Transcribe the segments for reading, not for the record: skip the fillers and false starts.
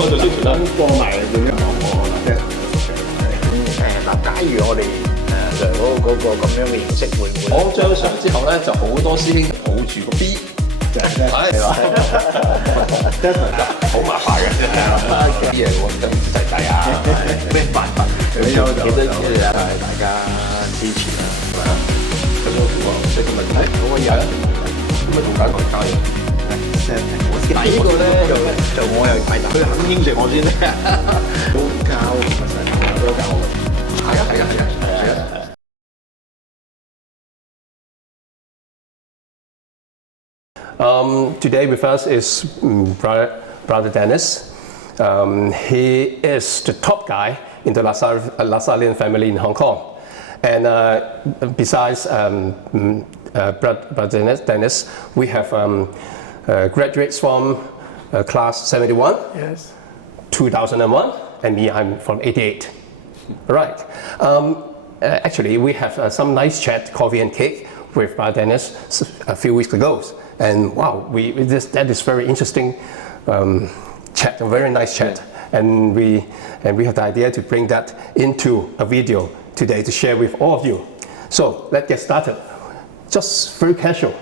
多做宣傳啦。過埋另一行即係嗱，假如我哋嗰個咁樣嘅形式會唔會？我上場之後咧，就好多師兄抱住個 B， 係嘛？好麻煩嘅啫，啲嘢我跟仔仔啊，咩辦法？你有幾多嘢啊？大家支持啦，係咪啊？咁我即係今日睇，可以啊？咁咪同解國家嘅。但係呢個咧就我又睇，佢肯應承我先咧。都教唔係都教我。係啊。Today with us is Brother Dennis. He is the top guy in the Lasallian family in Hong Kong. And besides Brother Dennis, we have graduates from class 71, Yes. 2001, and me, I'm from 88. Right. Actually, we have some nice chat, coffee and cake, with Brother Dennis a few weeks ago. And wow, that is very interesting chat, a very nice chat. And we have the idea to bring that into a video today to share with all of you. So let's get started. Just very casual,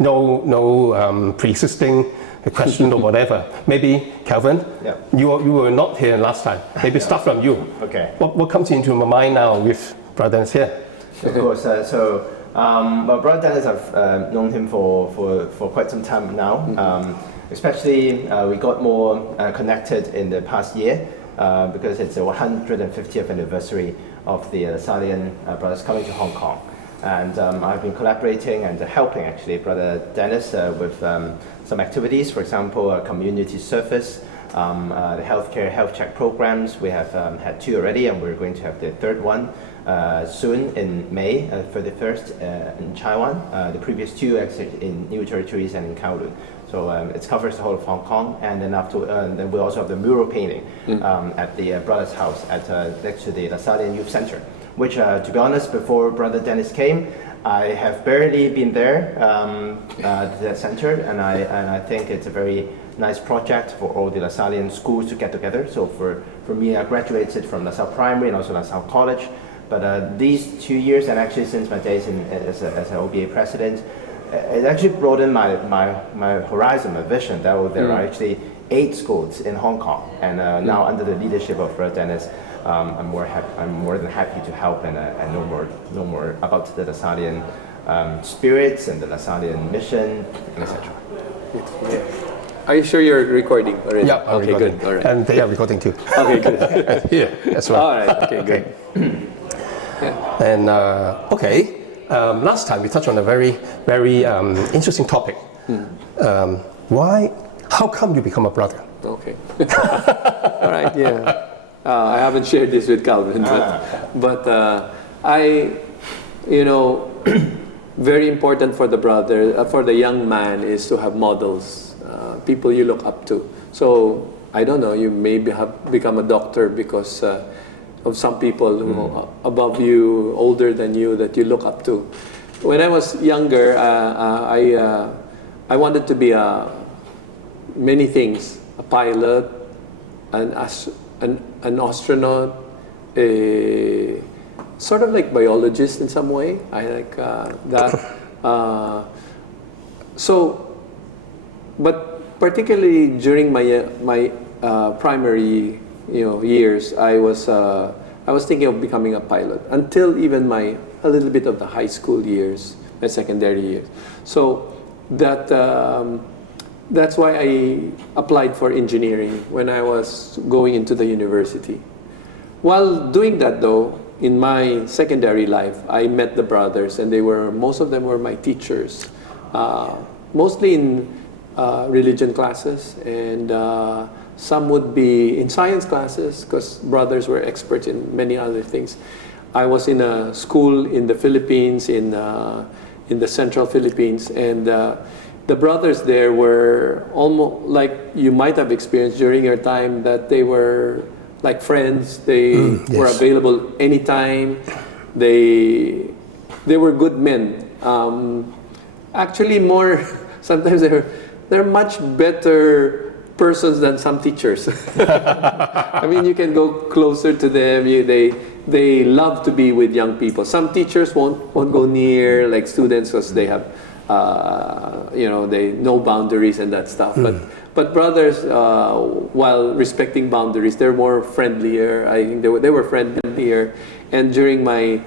no pre-existing question or whatever. Maybe Calvin, you were not here last time. Maybe start from you. Okay. What comes into my mind now with Brother Dennis here? Of course. Well, Brother Dennis, I've known him for quite some time now. Especially, we got more connected in the past year because it's the 150th anniversary of the Lasallian Brothers coming to Hong Kong. And I've been collaborating and helping actually Brother Dennis with some activities, for example, community service, the health check programs. We have had 2 already, and we're going to have the 3rd one soon in May for the 1st in Taiwan. The previous 2 actually in New Territories and in Kowloon. So it covers the whole of Hong Kong, and then then we also have the mural painting at the Brothers' house next to the Lasallian Youth Centre, which, to be honest, before Brother Dennis came, I have barely been there to the centre, and I think it's a very nice project for all the Lasallian schools to get together. So for me, I graduated from LaSalle Primary and also LaSalle College, but these 2 years, and actually since my days as an OBA president, it actually broadened my horizon, my vision. That there are actually 8 schools in Hong Kong, and now under the leadership of Brother Dennis, I'm more than happy to help and know more about the Lasallian spirits and the Lasallian mission, etc. Are you sure you're recording already? Yeah, I'm okay, recording. good. All right. And they are recording too. Okay, good. Here as well. All right. Okay, good. And last time we touched on a very interesting topic. How come you become a brother? Okay. All right. Yeah. I haven't shared this with Calvin, but very important for the brother, for the young man, is to have models, people you look up to. So I don't know. You maybe have become a doctor because of some people who are above you, older than you, that you look up to. When I was younger, I wanted to be many things: a pilot, an astronaut, a sort of like biologist in some way. I like that. But particularly during my primary years, I was thinking of becoming a pilot until even a little bit of the high school years, my secondary years. So that's why I applied for engineering when I was going into the university. While doing that, though, in my secondary life, I met the brothers, and most of them were my teachers, mostly in religion classes, and some would be in science classes, because brothers were experts in many other things. I was in a school in the Philippines, in the central Philippines, and the brothers there were almost like you might have experienced during your time, that they were like friends. They were available anytime. They were good men. Actually, sometimes they're much better persons than some teachers. I mean, you can go closer to them. They love to be with young people. Some teachers won't go near like students because they have they no boundaries and that stuff. But brothers, while respecting boundaries, they're more friendlier. I think they were friendlier. And during my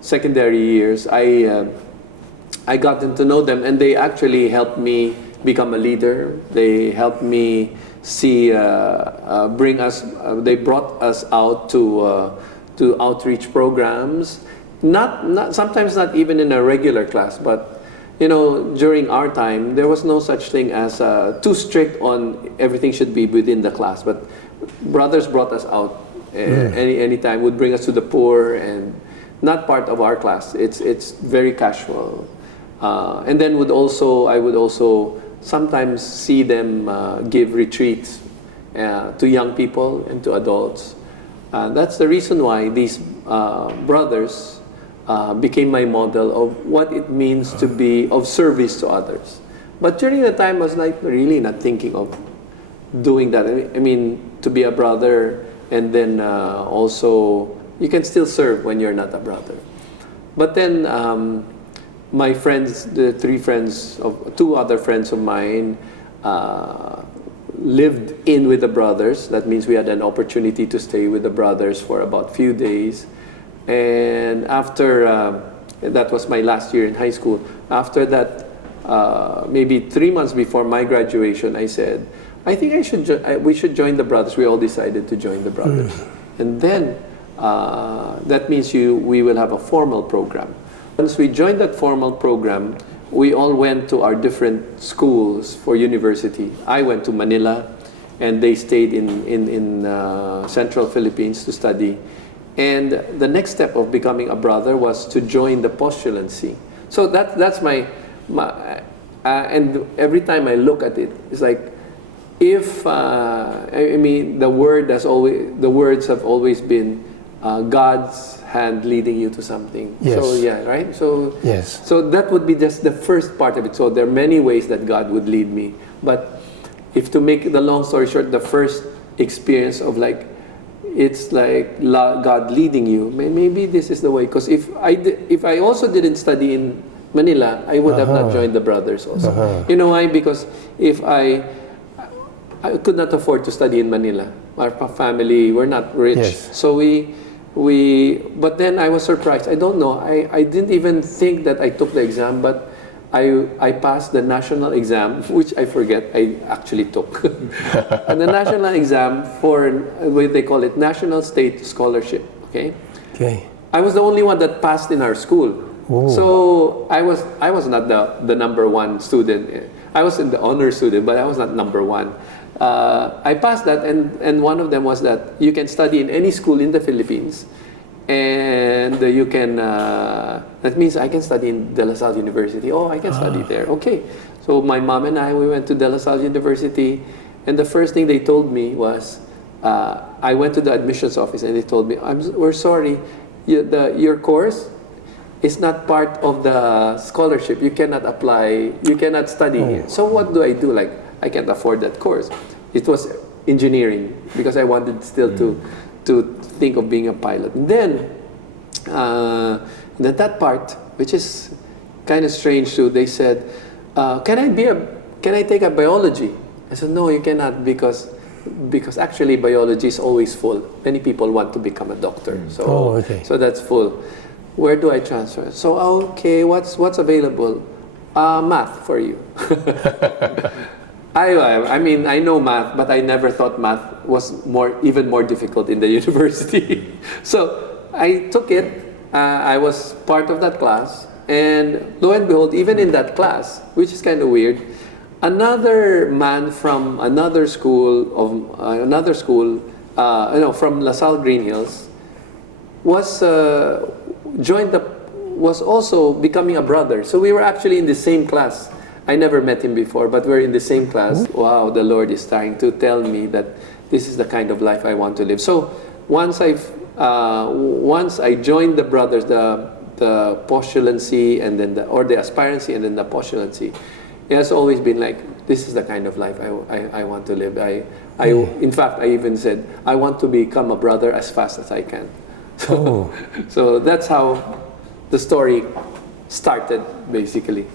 secondary years, I gotten to know them, and they actually helped me become a leader. They helped me see, they brought us out to outreach programs. Sometimes not even in a regular class, but during our time, there was no such thing as too strict on everything should be within the class. But brothers brought us out anytime, would bring us to the poor, and not part of our class. It's very casual. And then I would also sometimes see them give retreats to young people and to adults. That's the reason why these brothers became my model of what it means to be of service to others. But during the time, I was like really not thinking of doing that. I mean, to be a brother, and then also you can still serve when you're not a brother. But then my friends, two other friends of mine, lived in with the brothers. That means we had an opportunity to stay with the brothers for about few days. And after, that was my last year in high school. After that, maybe 3 months before my graduation, I said, I think we should join the brothers. We all decided to join the brothers. And then, that means we will have a formal program. Once we joined that formal program, we all went to our different schools for university. I went to Manila, and they stayed in Central Philippines to study. And the next step of becoming a brother was to join the postulancy. So that's my and every time I look at it, it's like, if I mean, the words have always been God's hand leading you to something. Yes. So yeah, right. So yes. So that would be just the first part of it. So there are many ways that God would lead me. But if to make the long story short, the first experience of like, it's like God leading you. Maybe this is the way. Because if I also didn't study in Manila, I would have not joined the brothers also. You know why? Because if I could not afford to study in Manila. Our family, we're not rich. Yes. So but then I was surprised. I don't know. I didn't even think that I took the exam, but I passed the national exam, which I forget I actually took. And the national exam for what they call it, National State Scholarship. Okay. Okay. I was the only one that passed in our school. Oh. So I was not the number one student. I was in the honor student, but I was not number one. I passed that, and one of them was that you can study in any school in the Philippines, and you can. That means I can study in De La Salle University. Oh, I can study there. Okay. So my mom and we went to De La Salle University, and the first thing they told me was, I went to the admissions office, and they told me, we're sorry, your course is not part of the scholarship. You cannot apply. You cannot study here. So what do I do? Like, I can't afford that course. It was engineering because I wanted still to think of being a pilot. And then that part, which is kind of strange too, they said, can I take a biology? I said, no, you cannot, because actually biology is always full. Many people want to become a doctor, so that's full. Where do I transfer? So okay, what's available? Math for you. I mean, I know math, but I never thought math was even more difficult in the university. So I took it. I was part of that class, and lo and behold, even in that class, which is kind of weird, another man from another school from LaSalle Green Hills was also becoming a brother. So we were actually in the same class. I never met him before, but we're in the same class. Wow, the Lord is trying to tell me that this is the kind of life I want to live. So once I joined the brothers, the postulancy, and then the aspirancy, and then the postulancy, it has always been like this is the kind of life I want to live. In fact, I even said, I want to become a brother as fast as I can. So, so that's how the story started, basically.